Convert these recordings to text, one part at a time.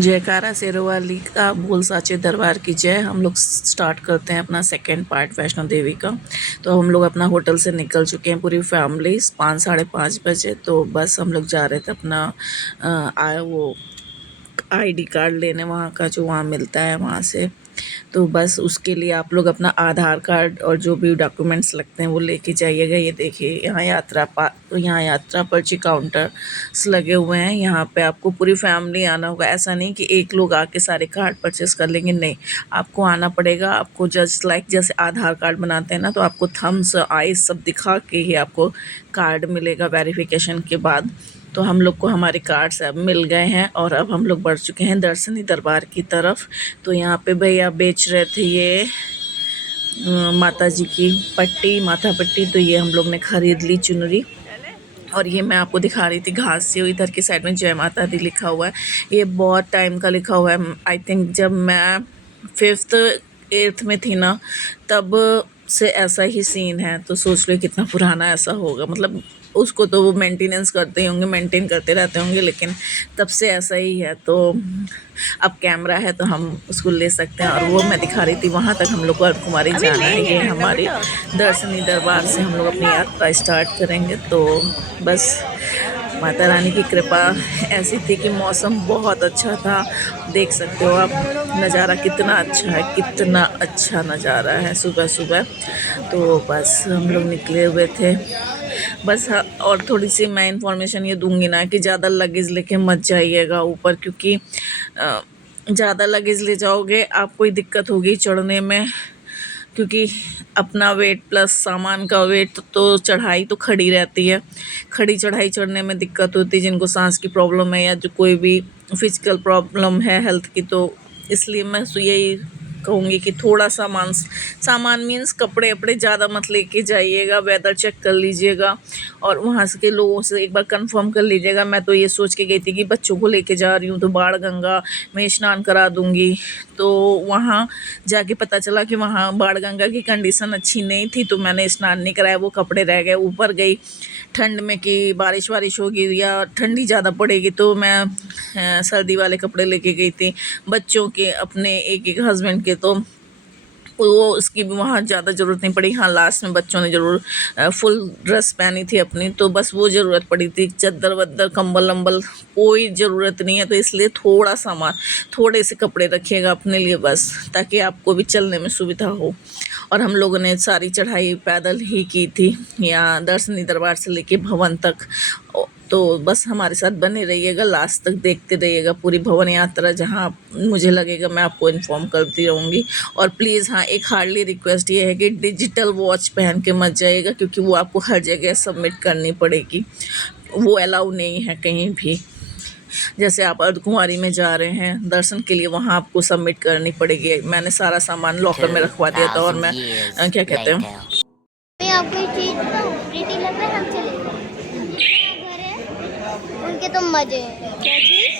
जयकारा शेरोवाली का बोल साचे दरबार की जय। हम लोग स्टार्ट करते हैं अपना सेकंड पार्ट वैष्णो देवी का। तो हम लोग अपना होटल से निकल चुके हैं पूरी फैमिली 5 साढ़े 5 बजे। तो बस हम लोग जा रहे थे अपना वो आईडी कार्ड लेने, वहाँ का जो वहाँ मिलता है वहाँ से। तो बस उसके लिए आप लोग अपना आधार कार्ड और जो भी डॉक्यूमेंट्स लगते हैं वो लेके जाइएगा। ये देखिए यहाँ यात्रा पर्ची काउंटर्स लगे हुए हैं। यहाँ पे आपको पूरी फैमिली आना होगा। ऐसा नहीं कि एक लोग आके सारे कार्ड परचेस कर लेंगे, नहीं, आपको आना पड़ेगा। आपको जस्ट लाइक जैसे आधार कार्ड बनाते हैं ना, तो आपको थम्स आइज सब दिखा के ही आपको कार्ड मिलेगा वेरिफिकेशन के बाद। तो हम लोग को हमारे कार्ड्स अब मिल गए हैं और अब हम लोग बढ़ चुके हैं दर्शनी दरबार की तरफ। तो यहाँ पे भैया बेच रहे थे ये माता जी की पट्टी, माथा पट्टी। तो ये हम लोग ने खरीद ली चुनरी। और ये मैं आपको दिखा रही थी घास से, इधर की साइड में जय माता दी लिखा हुआ है। ये बहुत टाइम का लिखा हुआ है। आई थिंक जब मैं 5th 8th में थी ना, तब से ऐसा ही सीन है। तो सोच लो कितना पुराना ऐसा होगा। मतलब उसको तो वो मेंटेनेंस करते ही होंगे, मेंटेन करते रहते होंगे, लेकिन तब से ऐसा ही है। तो अब कैमरा है तो हम उसको ले सकते हैं। और वो मैं दिखा रही थी, वहाँ तक हम लोग को अर्धकुमारी जाना है। ये हमारे दर्शनी दरबार से हम लोग अपनी यात्रा स्टार्ट करेंगे। तो बस माता रानी की कृपा ऐसी थी कि मौसम बहुत अच्छा था। देख सकते हो आप नज़ारा कितना अच्छा है, कितना अच्छा नज़ारा है सुबह सुबह। तो बस हम लोग निकले हुए थे। बस हाँ, और थोड़ी सी मैं इंफॉर्मेशन ये दूंगी ना कि ज़्यादा लगेज लेके मत जाइएगा ऊपर, क्योंकि ज़्यादा लगेज ले जाओगे आपको ही दिक्कत होगी चढ़ने में। क्योंकि अपना वेट प्लस सामान का वेट तो चढ़ाई तो खड़ी रहती है। खड़ी चढ़ाई चढ़ने में दिक्कत होती है जिनको सांस की प्रॉब्लम है या जो कोई भी फिजिकल प्रॉब्लम है हेल्थ की। तो इसलिए मैं यही कहूँगी कि थोड़ा सामान मीन्स कपड़े वपड़े ज़्यादा मत लेके जाइएगा। वेदर चेक कर लीजिएगा और वहाँ से के लोगों से एक बार कंफर्म कर लीजिएगा। मैं तो ये सोच के गई थी कि बच्चों को लेके जा रही हूँ तो बाण गंगा में स्नान करा दूँगी। तो वहाँ जाके पता चला कि वहाँ बाण गंगा की कंडीशन अच्छी नहीं थी, तो मैंने स्नान नहीं कराया। वो कपड़े रह गए। ऊपर गई ठंड में कि बारिश वारिश होगी या ठंडी ज़्यादा पड़ेगी, तो मैं सर्दी वाले कपड़े लेके गई थी बच्चों के, अपने एक एक हस्बैंड के। तो वो उसकी भी वहाँ ज़्यादा ज़रूरत नहीं पड़ी। हाँ, लास्ट में बच्चों ने ज़रूर फुल ड्रेस पहनी थी अपनी, तो बस वो ज़रूरत पड़ी थी। चद्दर वद्दर कंबल वम्बल कोई ज़रूरत नहीं है। तो इसलिए थोड़ा सामान, थोड़े से कपड़े रखिएगा अपने लिए बस, ताकि आपको भी चलने में सुविधा हो। और हम लोगों ने सारी चढ़ाई पैदल ही की थी यहाँ दर्शनी दरबार से लेके भवन तक। तो बस हमारे साथ बने रहिएगा, लास्ट तक देखते रहिएगा पूरी भवन यात्रा। जहाँ मुझे लगेगा मैं आपको इन्फॉर्म करती रहूँगी। और प्लीज़ हाँ, एक हार्डली रिक्वेस्ट ये है कि डिजिटल वॉच पहन के मत जाइएगा, क्योंकि वो आपको हर जगह सबमिट करनी पड़ेगी। वो अलाउ नहीं है कहीं भी। जैसे आप अर्धकुंवारी में जा रहे हैं दर्शन के लिए, वहाँ आपको सबमिट करनी पड़ेगी। मैंने सारा सामान लॉकर में रखवा दिया था। और मैं क्या कहते हैं, आपको ये चीज प्रीटी लग रहा है, हम चले घर है उनके तो मजे हैं। क्या चीज?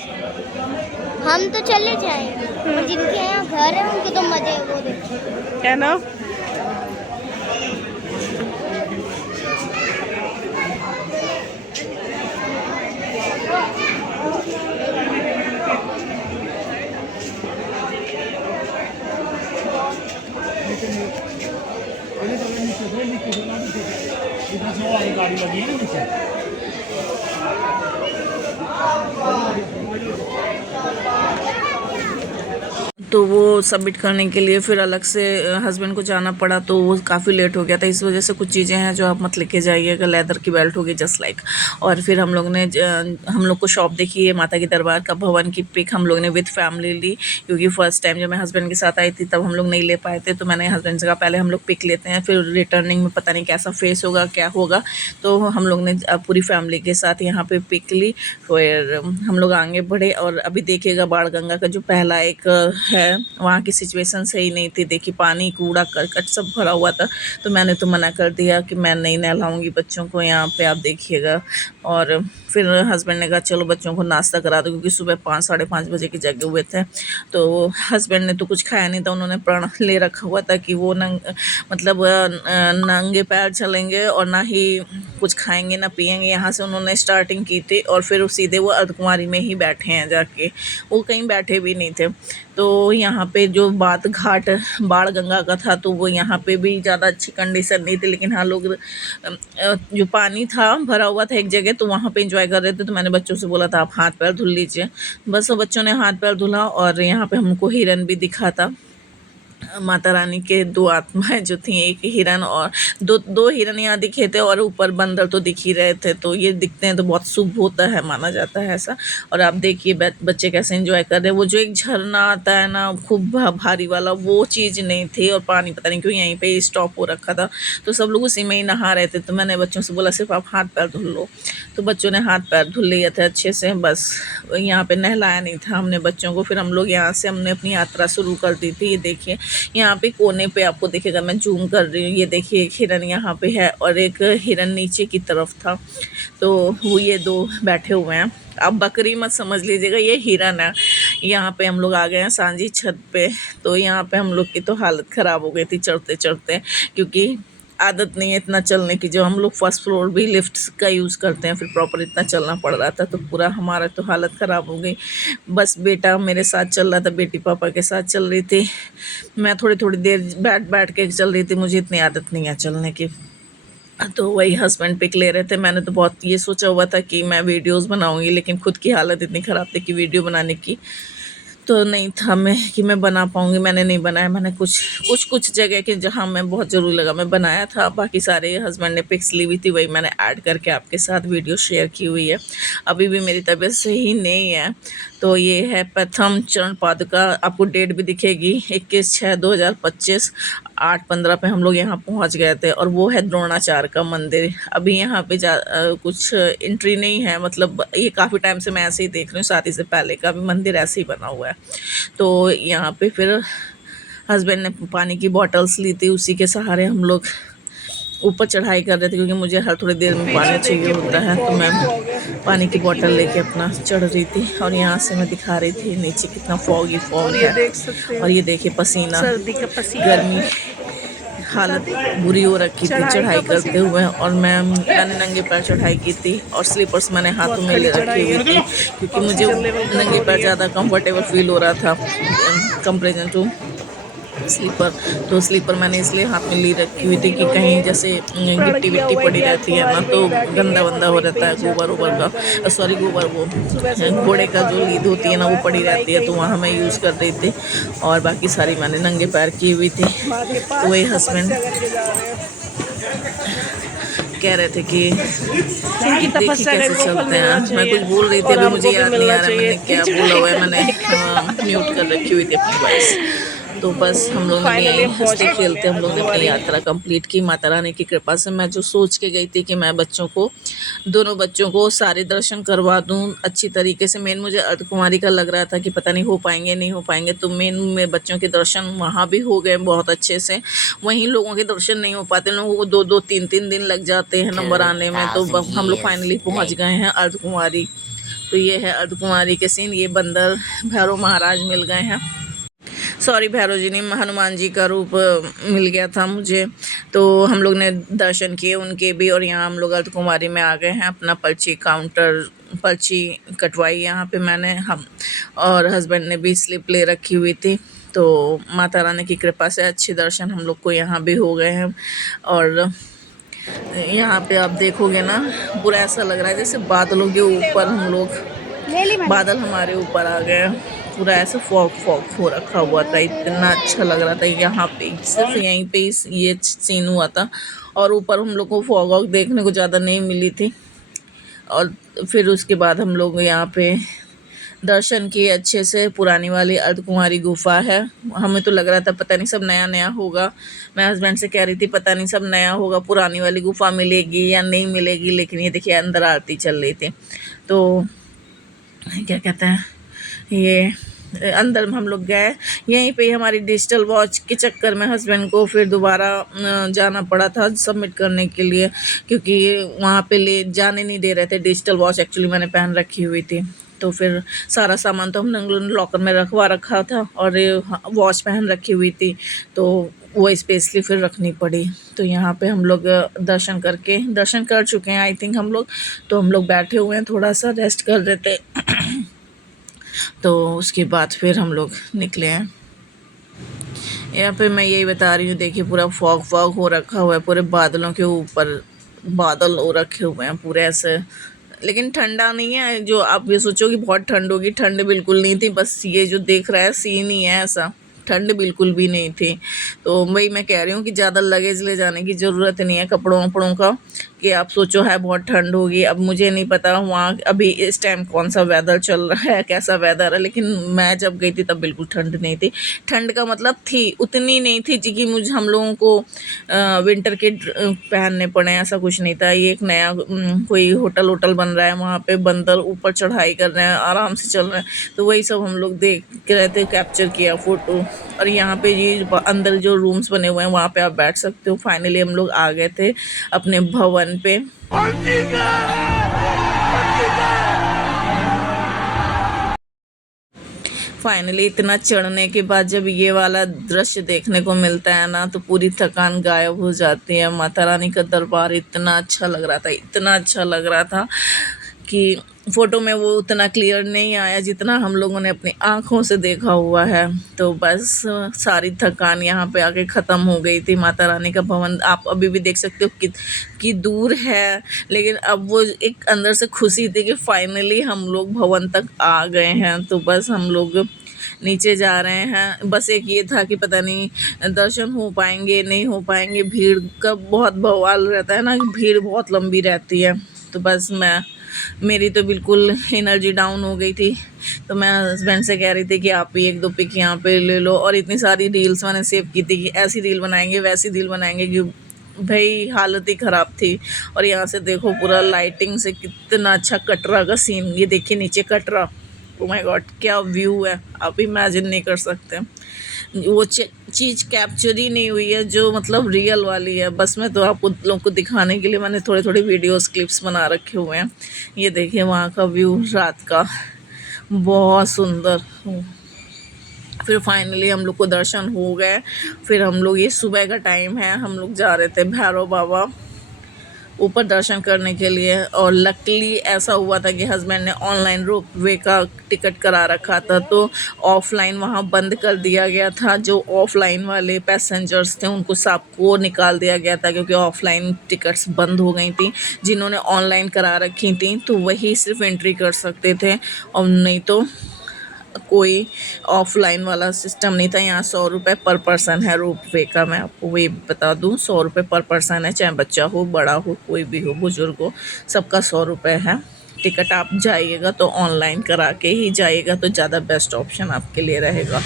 हम तो चले जाएंगे और जिनके यहाँ घर है उनके तो मजे हैं। वो देखिए क्या ना गाड़ी लगी है नीचे। तो वो सबमिट करने के लिए फिर अलग से हस्बैंड को जाना पड़ा, तो वो काफ़ी लेट हो गया था। इस वजह से कुछ चीज़ें हैं जो आप मत लेके जाइएगा। लेदर की बेल्ट होगी जस्ट लाइक। और फिर हम लोग को शॉप देखी है माता के दरबार का भवन की पिक हम लोग ने विद फैमिली ली, क्योंकि फर्स्ट टाइम जब मैं हस्बैंड के साथ आई थी तब हम लोग नहीं ले पाए थे। तो मैंने हस्बैंड से कहा पहले हम लोग पिक लेते हैं, फिर रिटर्निंग में पता नहीं कैसा फेस होगा क्या होगा। तो हम लोग ने पूरी फैमिली के साथ यहाँ पे पिक ली। फिर हम लोग आगे बढ़े और अभी देखिएगा बाण गंगा का जो पहला एक है है वहाँ की सिचुएशन सही नहीं थी। देखिए पानी कूड़ा करकट सब भरा हुआ था, तो मैंने तो मना कर दिया कि मैं नहीं नहलाऊँगी बच्चों को यहाँ पे, आप देखिएगा। और फिर हस्बैंड ने कहा चलो बच्चों को नाश्ता करा दो, क्योंकि सुबह 5 साढ़े 5 बजे के जगे हुए थे। तो हस्बैंड ने तो कुछ खाया नहीं था, उन्होंने प्रण ले रखा हुआ था कि वो मतलब नंगे पैर चलेंगे और ना ही कुछ खाएंगे ना पिएंगे। यहाँ से उन्होंने स्टार्टिंग की थी और फिर सीधे वो अर्धकुंवारी में ही बैठे हैं जाके, वो कहीं बैठे भी नहीं थे। तो यहाँ पे जो बात घाट बाण गंगा का था, तो वो यहाँ पे भी ज़्यादा अच्छी कंडीशन नहीं थी, लेकिन हाँ लोग जो पानी था भरा हुआ था एक जगह, तो वहाँ पे एंजॉय कर रहे थे। तो मैंने बच्चों से बोला था आप हाथ पैर धुल लीजिए, बस वो बच्चों ने हाथ पैर धुला। और यहाँ पे हमको हिरन भी दिखा था, माता रानी के 2 आत्माएं जो थी, एक हिरन और दो हिरन यहाँ दिखे थे, और ऊपर बंदर तो दिख ही रहे थे। तो ये दिखते हैं तो बहुत शुभ होता है, माना जाता है ऐसा। और आप देखिए बच्चे कैसे एंजॉय कर रहे हैं। वो जो एक झरना आता है ना खूब भारी वाला, वो चीज़ नहीं थी। और पानी पता नहीं क्यों यहीं पे स्टॉप हो रखा था, तो सब लोग उसी में ही नहा रहे थे। तो मैंने बच्चों से बोला सिर्फ आप हाथ पैर धुल लो, तो बच्चों ने हाथ पैर धुल लिए थे अच्छे से। बस यहाँ पे नहलाया नहीं था हमने बच्चों को। फिर हम लोग यहाँ से हमने अपनी यात्रा शुरू कर दी थी। ये देखिए यहाँ पे कोने पे आपको दिखेगा, मैं जूम कर रही हूँ, ये देखिए एक हिरन यहाँ पे है और एक हिरन नीचे की तरफ था। तो वो ये 2 बैठे हुए हैं। अब बकरी मत समझ लीजिएगा, ये हिरन है। यहाँ पे हम लोग आ गए हैं सांझी छत पे। तो यहाँ पे हम लोग की तो हालत ख़राब हो गई थी चढ़ते चढ़ते, क्योंकि आदत नहीं है इतना चलने की। जब हम लोग फर्स्ट फ्लोर भी लिफ्ट का यूज़ करते हैं, फिर प्रॉपर इतना चलना पड़ रहा था, तो पूरा हमारा तो हालत ख़राब हो गई। बस बेटा मेरे साथ चल रहा था, बेटी पापा के साथ चल रही थी। मैं थोड़ी थोड़ी देर बैठ के चल रही थी, मुझे इतनी आदत नहीं है चलने की। तो वही हस्बैंड पिक ले रहे थे। मैंने तो बहुत ये सोचा हुआ था कि मैं वीडियोस बनाऊंगी, लेकिन खुद की हालत इतनी ख़राब थी कि वीडियो बनाने की तो नहीं था मैं कि मैं बना पाऊँगी। मैंने नहीं बनाया। मैंने कुछ जगह के जहाँ मैं बहुत ज़रूरी लगा मैं बनाया था, बाकी सारे हस्बैंड ने पिक्स ली हुई थी, वही मैंने ऐड करके आपके साथ वीडियो शेयर की हुई है। अभी भी मेरी तबीयत सही नहीं है। तो ये है प्रथम चरण पादुका, आपको डेट भी दिखेगी 21/6/2025 8:15 पे हम लोग यहाँ पहुँच गए थे। और वो है द्रोणाचार्य का मंदिर। अभी यहाँ पे कुछ एंट्री नहीं है, मतलब ये काफ़ी टाइम से मैं ऐसे ही देख रही हूँ, शादी से पहले का भी मंदिर ऐसे ही बना हुआ है। तो यहाँ पे फिर हस्बैंड ने पानी की बॉटल्स ली थी, उसी के सहारे हम लोग ऊपर चढ़ाई कर रहे थे, क्योंकि मुझे हर थोड़ी देर में पानी चाहिए होता है। तो मैं पानी की बोतल लेके अपना चढ़ रही थी, और यहाँ से मैं दिखा रही थी नीचे कितना फॉग है। और ये देखिए पसीना, गर्मी, हालत बुरी हो रखी थी चढ़ाई करते हुए। और मैंने नंगे पैर चढ़ाई की थी, और स्लीपर्स मैंने हाथों में ले रखी हुई थी, क्योंकि मुझे नंगे पैर ज़्यादा कंफर्टेबल फील हो रहा था कंपेरिजन टू स्लीपर। तो स्लीपर मैंने इसलिए हाथ में ली रखी हुई थी कि कहीं जैसे गिट्टी विट्टी पड़ी रहती है ना, तो गंदा वंदा हो रहता है, गोबर गोबर वो घोड़े का जो लीद होती है ना, वो पड़ी रहती है, तो वहाँ मैं यूज़ कर रही थी। और बाकी सारी मैंने नंगे पैर की हुई थी। तो वही हस्बैंड कह रहे थे कि देखिए कैसे चलते हैं। मैं कुछ बोल रही थी, अभी मुझे याद नहीं आ रहा मैंने क्या बोला हुआ है। मैंने म्यूट कर रखी हुई थी अपनी वॉइस। तो बस हम लोग ने हंसते खेलते हम लोग ने अपनी यात्रा कंप्लीट की। माता रानी की कृपा से मैं जो सोच के गई थी कि मैं दोनों बच्चों को सारे दर्शन करवा दूं अच्छी तरीके से। मेन मुझे अर्धकुमारी का लग रहा था कि पता नहीं हो पाएंगे नहीं हो पाएंगे, तो मेन में बच्चों के दर्शन वहाँ भी हो गए बहुत अच्छे से। वहीं लोगों के दर्शन नहीं हो पाते, लोगों को 2-2 3-3 दिन लग जाते हैं नंबर आने में। तो हम लोग फाइनली पहुँच गए हैं अर्धकुमारी। तो ये है अर्धकुमारी के सीन। ये बंदर भैरव महाराज मिल गए हैं, सॉरी भैरव जी नहीं, हनुमान जी का रूप मिल गया था मुझे। तो हम लोग ने दर्शन किए उनके भी। और यहाँ हम लोग अर्धकुमारी में आ गए हैं। अपना पर्ची कटवाई यहाँ पे मैंने, हम और हस्बैंड ने भी स्लिप ले रखी हुई थी। तो माता रानी की कृपा से अच्छे दर्शन हम लोग को यहाँ भी हो गए हैं। और यहाँ पे आप देखोगे ना, पूरा ऐसा लग रहा है जैसे बादलों के ऊपर हम लोग, बादल हमारे ऊपर आ गए। पूरा ऐसा फॉग हो रखा हुआ था, इतना अच्छा लग रहा था। यहाँ पे सिर्फ यहीं पे ये सीन हुआ था, और ऊपर हम लोग को फॉग देखने को ज़्यादा नहीं मिली थी। और फिर उसके बाद हम लोग यहाँ पे दर्शन किए अच्छे से। पुरानी वाली अर्धकुमारी गुफा है। हमें तो लग रहा था पता नहीं सब नया नया होगा। मैं हस्बैंड से कह रही थी पता नहीं सब नया होगा, पुरानी वाली गुफा मिलेगी या नहीं मिलेगी। लेकिन ये देखिए अंदर आरती चल रही थी। तो क्या कहते हैं, ये अंदर हम लोग गए। यहीं पे ही हमारी डिजिटल वॉच के चक्कर में हस्बैंड को फिर दोबारा जाना पड़ा था सबमिट करने के लिए, क्योंकि वहाँ पे ले जाने नहीं दे रहे थे। डिजिटल वॉच एक्चुअली मैंने पहन रखी हुई थी, तो फिर सारा सामान तो हमने लॉकर में रखवा रखा था और वॉच पहन रखी हुई थी, तो वो स्पेशली फिर रखनी पड़ी। तो यहाँ पे हम लोग दर्शन कर चुके हैं आई थिंक हम लोग। तो हम लोग बैठे हुए हैं, थोड़ा सा रेस्ट कर रहे थे। तो उसके बाद फिर हम लोग निकले हैं। यहाँ पे मैं यही बता रही हूँ, देखिए पूरा फॉग फॉग हो रखा हुआ है, पूरे बादलों के ऊपर बादल हो रखे हुए हैं पूरे ऐसे। लेकिन ठंडा नहीं है जो आप ये सोचो कि बहुत ठंड होगी, ठंड बिल्कुल नहीं थी। बस ये जो देख रहा है सीन ही है ऐसा, ठंड बिल्कुल भी नहीं थी। तो वही मैं कह रही हूँ कि ज़्यादा लगेज ले जाने की ज़रूरत नहीं है कपड़ों वपड़ों का, कि आप सोचो है बहुत ठंड होगी। अब मुझे नहीं पता वहाँ अभी इस टाइम कौन सा वेदर चल रहा है, कैसा वेदर है, लेकिन मैं जब गई थी तब बिल्कुल ठंड नहीं थी। ठंड का मतलब थी, उतनी नहीं थी जी कि मुझे हम लोगों को विंटर के पहनने पड़े, ऐसा कुछ नहीं था। ये एक नया कोई होटल बन रहा है, वहाँ पे बंदर ऊपर चढ़ाई कर रहे हैं, आराम से चल रहे हैं। तो वही सब हम लोग देख रहे थे, कैप्चर किया फ़ोटो। और यहाँ पे ये अंदर जो रूम्स बने हुए हैं वहाँ पे आप बैठ सकते हो। फाइनली हम लोग आ गए थे अपने भवन पे। फाइनली इतना चढ़ने के बाद जब ये वाला दृश्य देखने को मिलता है ना, तो पूरी थकान गायब हो जाती है। माता रानी का दरबार इतना अच्छा लग रहा था, इतना अच्छा लग रहा था कि फ़ोटो में वो उतना क्लियर नहीं आया जितना हम लोगों ने अपनी आँखों से देखा हुआ है। तो बस सारी थकान यहाँ पे आके ख़त्म हो गई थी। माता रानी का भवन आप अभी भी देख सकते हो कि दूर है, लेकिन अब वो एक अंदर से खुशी थी कि फाइनली हम लोग भवन तक आ गए हैं। तो बस हम लोग नीचे जा रहे हैं। बस एक ये था कि पता नहीं दर्शन हो पाएंगे नहीं हो पाएंगे, भीड़ का बहुत बवाल रहता है ना, भीड़ बहुत लंबी रहती है। तो बस मेरी तो बिल्कुल एनर्जी डाउन हो गई थी। तो मैं हस्बैंड से कह रही थी कि आप भी एक दो पिक यहाँ पे ले लो। और इतनी सारी रील्स मैंने सेव की थी कि ऐसी रील बनाएंगे वैसी रील बनाएंगे, कि भाई हालत ही ख़राब थी। और यहाँ से देखो पूरा लाइटिंग से कितना अच्छा कटरा का सीन, ये देखिए नीचे कटरा, ओ माय गॉड क्या व्यू है, आप इमेजिन नहीं कर सकते। वो चीज़ कैप्चर ही नहीं हुई है जो मतलब रियल वाली है। बस मैं तो आप लोगों को दिखाने के लिए मैंने थोड़े थोड़े वीडियोस क्लिप्स बना रखे हुए हैं। ये देखिए वहाँ का व्यू रात का, बहुत सुंदर। फिर फाइनली हम लोग को दर्शन हो गए। फिर हम लोग, ये सुबह का टाइम है, हम लोग जा रहे थे भैरव बाबा ऊपर दर्शन करने के लिए। और लकीली ऐसा हुआ था कि हस्बैंड ने ऑनलाइन रोपवे का टिकट करा रखा था, तो ऑफलाइन वहाँ बंद कर दिया गया था। जो ऑफलाइन वाले पैसेंजर्स थे उनको सबको निकाल दिया गया था, क्योंकि ऑफलाइन टिकट्स बंद हो गई थी। जिन्होंने ऑनलाइन करा रखी थी तो वही सिर्फ एंट्री कर सकते थे, और नहीं तो कोई ऑफलाइन वाला सिस्टम नहीं था। यहाँ 100 रुपये पर पर्सन है रोपवे का, मैं आपको वही बता दूँ, 100 रुपये पर पर्सन है। चाहे बच्चा हो बड़ा हो कोई भी हो बुजुर्ग हो, सबका 100 रुपये है टिकट। आप जाइएगा तो ऑनलाइन करा के ही जाइएगा, तो ज़्यादा बेस्ट ऑप्शन आपके लिए रहेगा।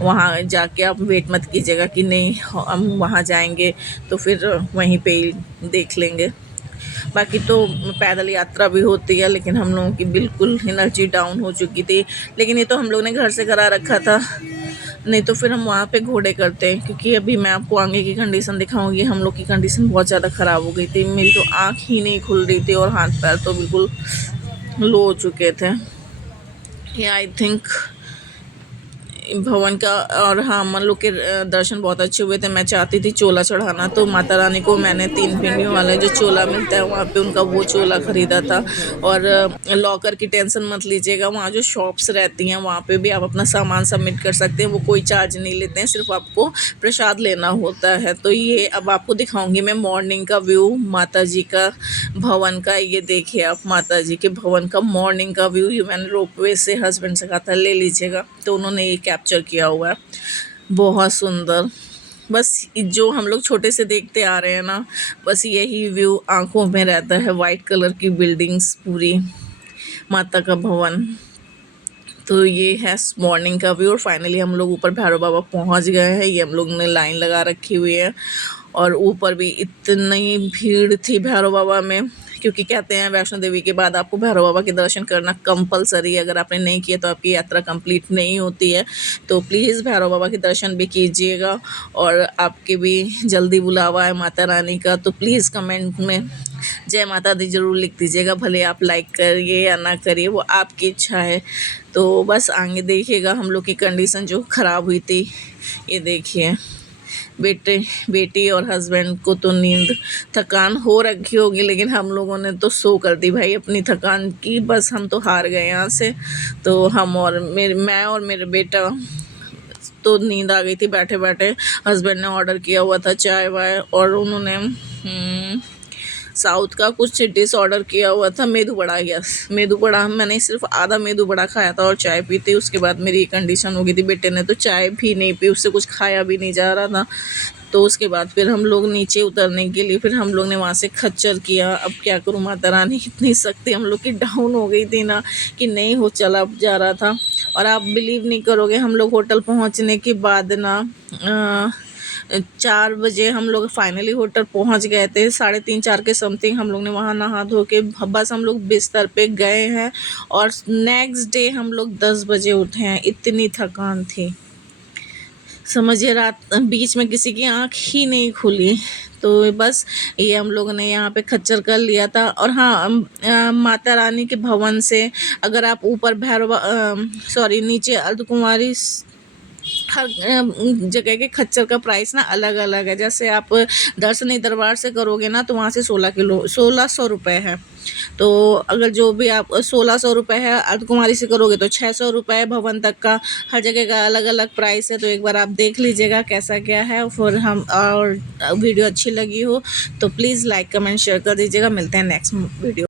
वहाँ जाके आप वेट मत कीजिएगा कि नहीं हम वहाँ जाएंगे तो फिर वहीं पे ही देख लेंगे। बाकी तो पैदल यात्रा भी होती है, लेकिन हम लोगों की बिल्कुल एनर्जी डाउन हो चुकी थी। लेकिन ये तो हम लोग ने घर से करा रखा था, नहीं तो फिर हम वहाँ पे घोड़े करते। क्योंकि अभी मैं आपको आगे की कंडीशन दिखाऊंगी। हम लोग की कंडीशन बहुत ज़्यादा ख़राब हो गई थी, मेरी तो आँख ही नहीं खुल रही थी और हाथ पैर तो बिल्कुल लो हो चुके थे। ये आई थिंक भवन का। और हाँ, हम लोग के दर्शन बहुत अच्छे हुए थे। मैं चाहती थी चोला चढ़ाना, तो माता रानी को मैंने 3 पिंडियों वाला जो चोला मिलता है वहाँ पे उनका वो चोला ख़रीदा था। और लॉकर की टेंशन मत लीजिएगा, वहाँ जो शॉप्स रहती हैं वहाँ पे भी आप अपना सामान सबमिट कर सकते हैं। वो कोई चार्ज नहीं लेते हैं, सिर्फ आपको प्रसाद लेना होता है। तो ये अब आपको दिखाऊंगी मैं मॉर्निंग का व्यू माता जी का भवन का। ये देखिए आप माता जी के भवन का मॉर्निंग का व्यू। ये मैंने रोपवे से हस्बैंड से कहा था ले लीजिएगा, तो उन्होंने ये कैप्चर किया हुआ है, बहुत सुंदर। बस जो हम लोग छोटे से देखते आ रहे हैं ना, बस यही व्यू आंखों में रहता है। वाइट कलर की बिल्डिंग्स पूरी, माता का भवन। तो ये है मॉर्निंग का व्यू। और फाइनली हम लोग ऊपर भैरव बाबा पहुंच गए हैं। ये हम लोग ने लाइन लगा रखी हुई है, और ऊपर भी इतनी भीड़ थी भैरव बाबा में क्योंकि कहते हैं वैष्णो देवी के बाद आपको भैरव बाबा के दर्शन करना कंपलसरी है। अगर आपने नहीं किया तो आपकी यात्रा कंप्लीट नहीं होती है। तो प्लीज़ भैरव बाबा के दर्शन भी कीजिएगा और आपके भी जल्दी बुलावा है माता रानी का। तो प्लीज़ कमेंट में जय माता दी ज़रूर लिख दीजिएगा, भले आप लाइक करिए या ना करिए, वो आपकी इच्छा है। तो बस आगे देखिएगा हम लोग की कंडीशन जो ख़राब हुई थी, ये देखिए बेटी और हस्बैंड को तो नींद थकान हो रखी होगी, लेकिन हम लोगों ने तो सो कर दी भाई अपनी थकान की। बस हम तो हार गए यहाँ से। तो मैं और मेरे बेटा तो नींद आ गई थी बैठे बैठे। हस्बैंड ने ऑर्डर किया हुआ था चाय वाय, और उन्होंने साउथ का कुछ डिश ऑर्डर किया हुआ था, मेदू बड़ा। मेदू बड़ा मैंने सिर्फ आधा मेदू बड़ा खाया था और चाय पी थी। उसके बाद मेरी कंडीशन हो गई थी। बेटे ने तो चाय भी नहीं पी, उससे कुछ खाया भी नहीं जा रहा था। तो उसके बाद फिर हम लोग नीचे उतरने के लिए फिर हम लोग ने वहाँ से खच्चर किया। अब क्या करूँ, माता रानी इतनी शक्ति हम लोग की डाउन हो गई थी ना कि नहीं हो चला जा रहा था। और आप बिलीव नहीं करोगे, हम लोग होटल पहुँचने के बाद ना 4 बजे हम लोग फाइनली होटल पहुंच गए थे। 3:30-4 के समथिंग हम लोग ने वहाँ नहा धो के बस हम लोग बिस्तर पे गए हैं। और नेक्स्ट डे हम लोग 10 बजे उठे हैं। इतनी थकान थी, समझिए रात बीच में किसी की आँख ही नहीं खुली। तो बस ये हम लोगों ने यहाँ पे खच्चर कर लिया था। और हाँ, माता रानी के भवन से अगर आप ऊपर नीचे अर्धकुमारी, हर जगह के खच्चर का प्राइस ना अलग अलग है। जैसे आप दर्शनी दरबार से करोगे ना तो वहाँ से 1600 रुपये है। तो अगर जो भी आप 1600 रुपये है, अर्धकुमारी से करोगे तो 600 रुपये भवन तक का। हर जगह का अलग अलग प्राइस है। तो एक बार आप देख लीजिएगा कैसा क्या है। और वीडियो अच्छी लगी हो तो प्लीज़ लाइक कमेंट शेयर कर दीजिएगा। मिलते हैं नेक्स्ट वीडियो।